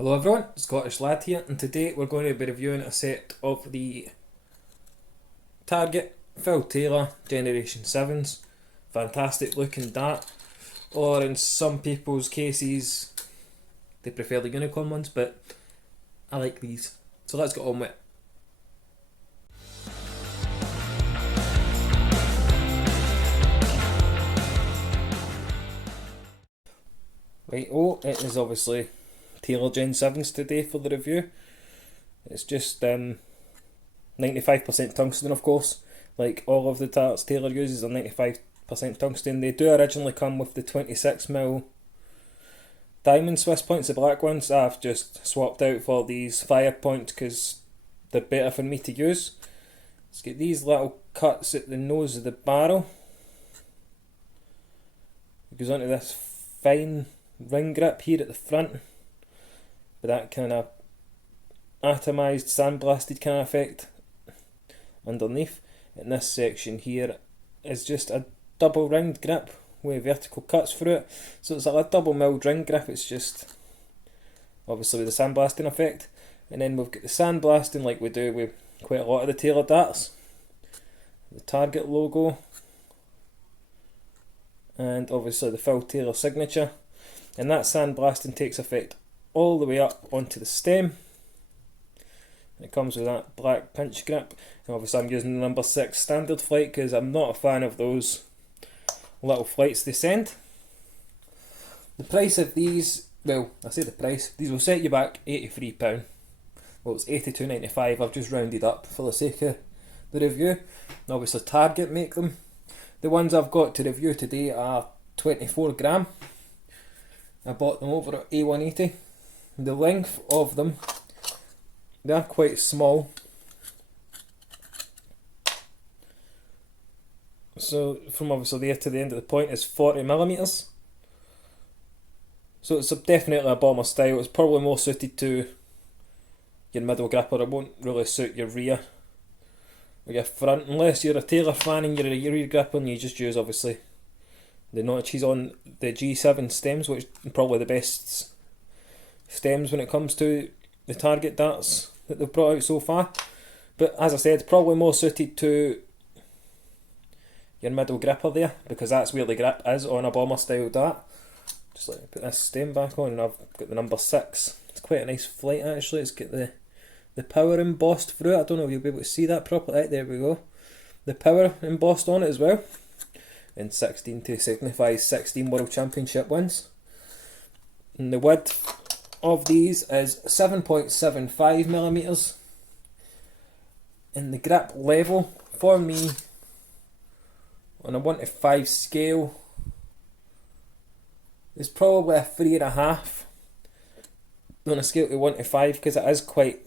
Hello everyone, Scottish Lad here, and today we're going to be reviewing a set of the Target Phil Taylor Generation 7s. Fantastic looking dart, or in some people's cases they prefer the unicorn ones, but I like these. So let's get on with it. Right, it is obviously Taylor Gen 7s today for the review. It's just 95% tungsten, of course. Like all of the darts Taylor uses are 95% tungsten. They do originally come with the 26mm diamond Swiss points, the black ones. I've just swapped out for these fire points because they're better for me to use. Let's get these little cuts at the nose of the barrel. It goes onto this fine ring grip here at the front, with that kind of atomised, sandblasted kind of effect underneath. And this section here is just a double ringed grip with vertical cuts through it. So it's like a double milled ring grip, it's just obviously with the sandblasting effect. And then we've got the sandblasting like we do with quite a lot of the Taylor darts. The Target logo, and obviously the Phil Taylor signature. And that sandblasting takes effect all the way up onto the stem. It comes with that black pinch grip, and obviously I'm using the number 6 standard flight because I'm not a fan of those little flights they send. The price of these, well, I say the price, these will set you back £83. Well, it's £82.95, I've just rounded up for the sake of the review. And obviously Target make them. The ones I've got to review today are 24g. I bought them over at A180. The length of them, they are quite small. So from obviously there to the end of the point is 40mm. So it's definitely a bomber style. It's probably more suited to your middle gripper. It won't really suit your rear or your front, unless you're a Taylor fan and you're a rear gripper and you just use obviously the notches on the G7 stems, which are probably the best stems when it comes to the Target darts that they've brought out so far. But as I said, probably more suited to your middle gripper there, because that's where the grip is on a bomber style dart. Just let me put this stem back on, and I've got the number 6. It's quite a nice flight actually. It's got the power embossed through it. I don't know if you'll be able to see that properly. Right, there we go. The power embossed on it as well. And 16 to signify 16 World Championship wins. And the width of these is 7.75mm. And the grip level for me on a 1 to 5 scale is probably a 3.5 on a scale to 1 to 5, because it is quite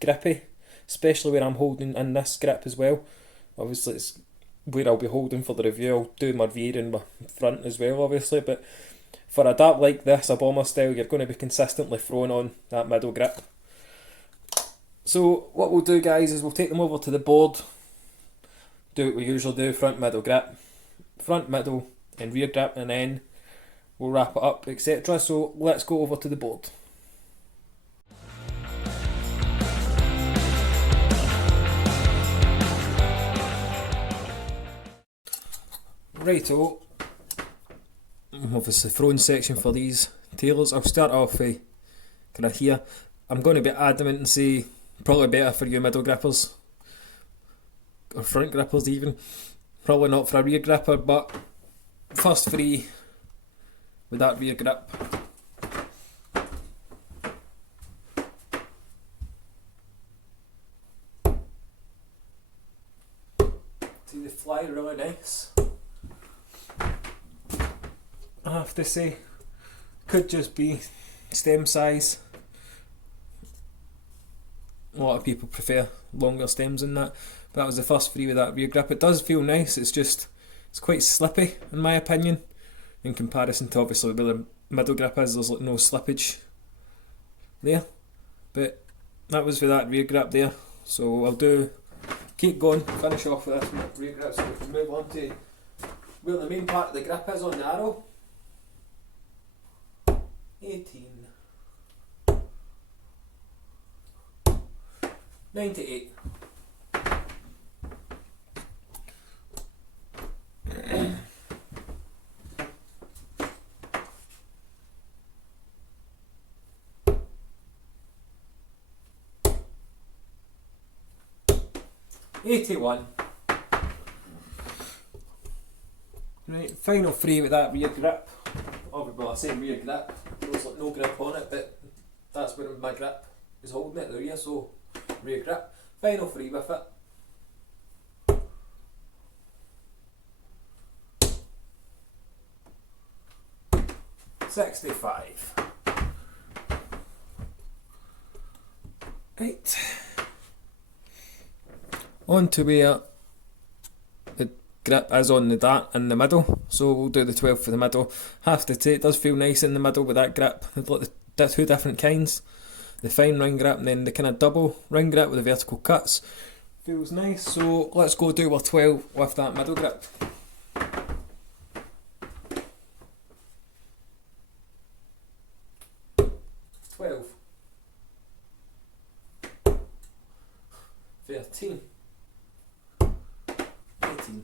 grippy, especially where I'm holding in this grip as well. Obviously it's where I'll be holding for the review. I'll do my rear and my front as well obviously, but for a dart like this, a bomber style, you're going to be consistently throwing on that middle grip. So what we'll do, guys, is we'll take them over to the board, do what we usually do: front, middle grip, front, middle and rear grip, and then we'll wrap it up, etc. So let's go over to the board. Righto, obviously throwing section for these Taylors. I'll start off with kind of here. I'm going to be adamant and say probably better for you middle grippers, or front grippers even. Probably not for a rear gripper, but first three with that rear grip. See, they fly really nice, I have to say. Could just be stem size. A lot of people prefer longer stems than that, but that was the first three with that rear grip. It does feel nice, it's quite slippy in my opinion, in comparison to obviously where the middle grip is. There's like no slippage there, but that was for that rear grip there. So I'll keep going, finish off with this rear grip so we can move on to where the main part of the grip is on the arrow. 18. 98. $81. Right, final three with that rear grip. Well, I say rear grip, there's like no grip on it, but that's where my grip is holding it, the rear, so rear grip. Final three with it. $65. Right. On to where the grip is on the dart in the middle, so we'll do the 12 for the middle. Have to say it does feel nice in the middle with that grip. They've got the two different kinds, the fine ring grip and then the kind of double ring grip with the vertical cuts. Feels nice, so let's go do our 12 with that middle grip. $12. $13. $18.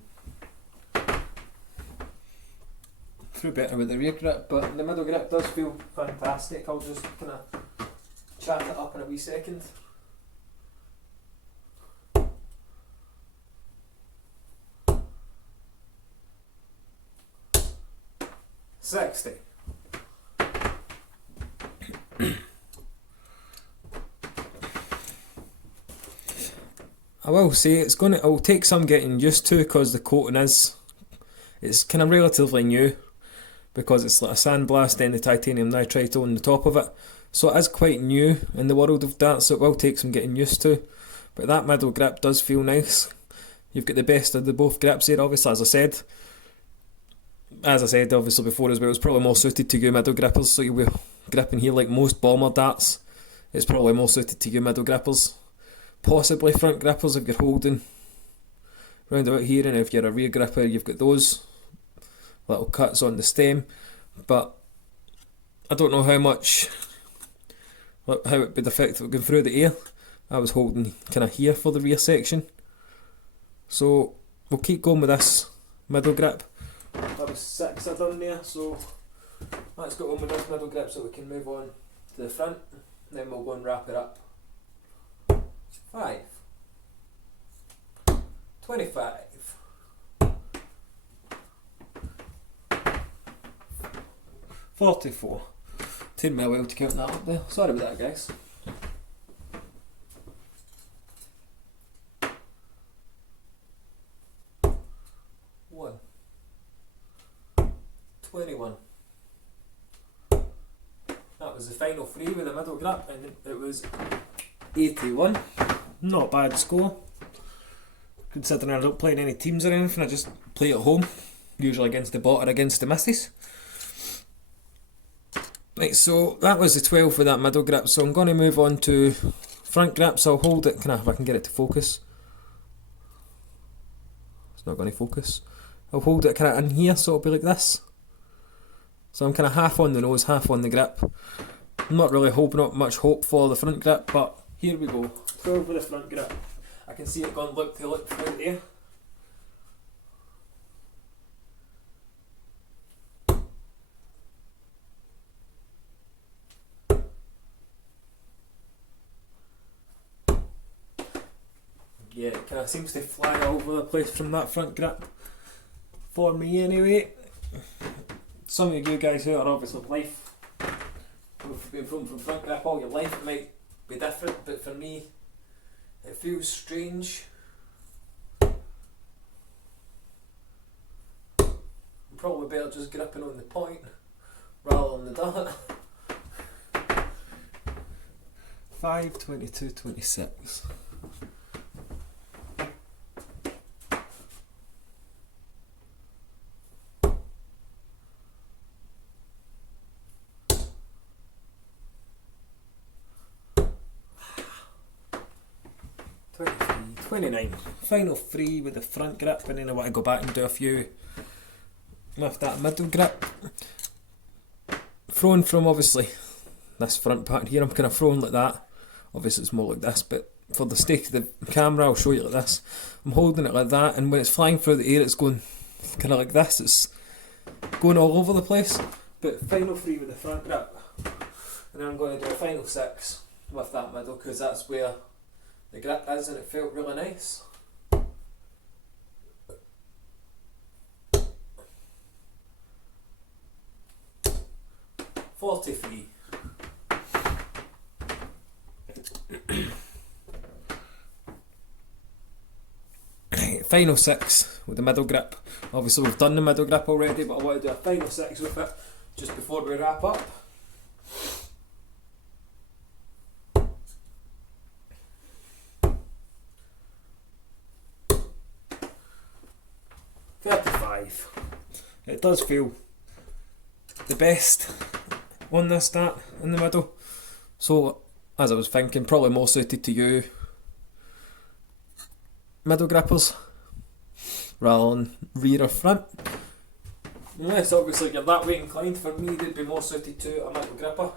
Through better with the rear grip, but the middle grip does feel fantastic. I'll just kind of chat it up in a wee second. $60. I will say it'll take some getting used to because the coating it's kind of relatively new because it's like a sandblast and the titanium nitride on the top of it, so it is quite new in the world of darts, so it will take some getting used to, but that middle grip does feel nice. You've got the best of the both grips here, obviously, as I said obviously before as well, it's probably more suited to you middle grippers, so you'll be gripping here like most bomber darts. It's probably more suited to you middle grippers, possibly front grippers if you're holding round about here, and if you're a rear gripper you've got those little cuts on the stem, but I don't know how it would affect it going through the air. I was holding kind of here for the rear section, so we'll keep going with this middle grip. That was 6 I done there, so let's go on with this middle grip so we can move on to the front, and then we'll go and wrap it up. 5. 25. 44. Taking me a while to count that up there. Sorry about that, guys. 21. That was the final three with the middle grip, and it was 81. Not a bad score, considering I don't play in any teams or anything. I just play at home, usually against the bot or against the misses. Right, so that was the 12 with that middle grip, so I'm going to move on to front grip. So I'll hold it, if I can get it to focus. It's not going to focus. I'll hold it kind of in here, so it'll be like this. So I'm kind of half on the nose, half on the grip. I'm not really hoping up much hope for the front grip, but here we go. 12 with the front grip. I can see it going look to look through there. Yeah, it kind of seems to fly all over the place from that front grip. For me anyway. Some of you guys who are obviously life, who've been from front grip all your life, it might be different, but for me it feels strange. I'm probably better just gripping on the point rather than the dart. 5, 22, 26. $29. Final three with the front grip, and then I want to go back and do a few with that middle grip. Throwing from obviously this front part here, I'm kind of throwing like that. Obviously it's more like this, but for the sake of the camera, I'll show you like this. I'm holding it like that, and when it's flying through the air, it's going kind of like this. It's going all over the place. But final 3 with the front grip, and then I'm going to do a final 6 with that middle, because that's where the grip is, and it felt really nice. $43. Final 6 with the middle grip. Obviously we've done the middle grip already, but I want to do a final 6 with it just before we wrap up. $35. It does feel the best on this start in the middle. So as I was thinking, probably more suited to you middle grippers rather than rear or front. Unless obviously you're that way inclined, for me they'd be more suited to a middle gripper.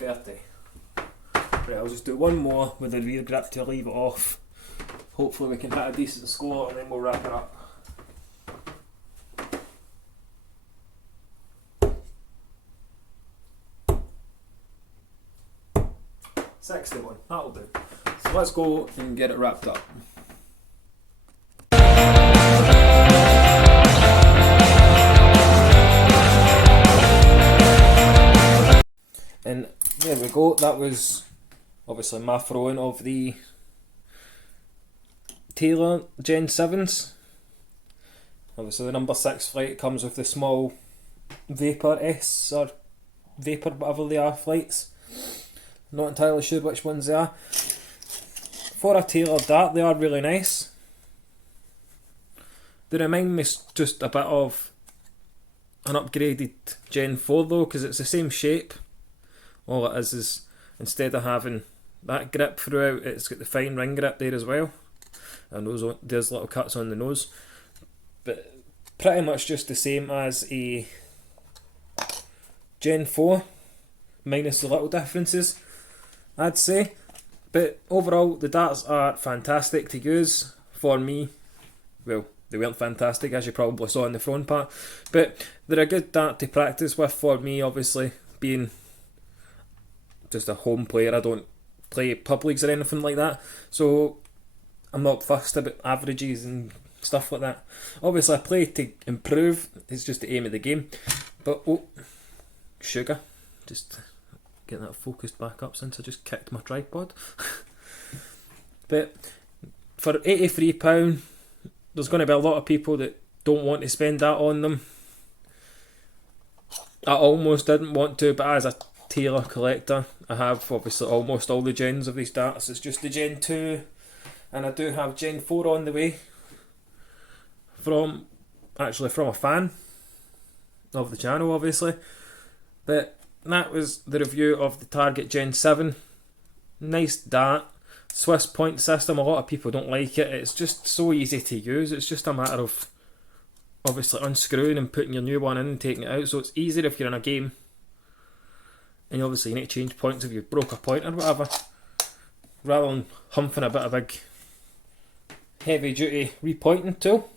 $30. Right, I'll just do one more with the rear grip to leave it off. Hopefully we can hit a decent score and then we'll wrap it up. $61, that'll do. So let's go and get it wrapped up. And there we go, that was obviously my throwing of the Taylor Gen 7s. Obviously the number 6 flight comes with the small Vapor S or Vapor whatever they are flights. Not entirely sure which ones they are. For a Taylor dart, they are really nice. They remind me just a bit of an upgraded Gen 4 though, because it's the same shape. All it is instead of having that grip throughout, it's got the fine ring grip there as well. And there's little cuts on the nose. But pretty much just the same as a Gen 4, minus the little differences, I'd say. But overall, the darts are fantastic to use for me. Well, they weren't fantastic, as you probably saw in the front part, but they're a good dart to practice with for me, obviously, being just a home player. I don't play pub leagues or anything like that, so I'm not fussed about averages and stuff like that. Obviously, I play to improve, it's just the aim of the game. But, oh, sugar, just get that focused back up since I just kicked my tripod. But for £83, there's going to be a lot of people that don't want to spend that on them. I almost didn't want to, but as a Taylor collector, I have obviously almost all the gens of these darts. It's just the Gen 2, and I do have Gen 4 on the way from a fan of the channel, obviously. But that was the review of the Target Gen 7. Nice dart. Swiss point system, a lot of people don't like it. It's just so easy to use. It's just a matter of obviously unscrewing and putting your new one in and taking it out. So it's easier if you're in a game and obviously you need to change points if you broke a point or whatever, rather than humping a bit of big heavy duty repointing tool.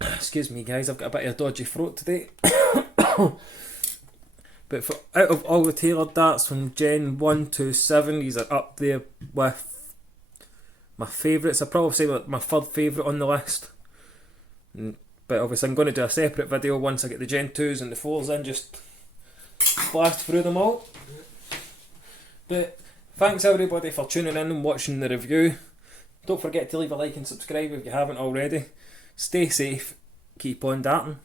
Excuse me guys, I've got a bit of a dodgy throat today. But out of all the Taylor darts from Gen 1 to 7, these are up there with my favourites. I'd probably say my third favourite on the list. But obviously I'm going to do a separate video once I get the Gen 2s and the 4s in, just blast through them all. But thanks everybody for tuning in and watching the review. Don't forget to leave a like and subscribe if you haven't already. Stay safe, keep on darting.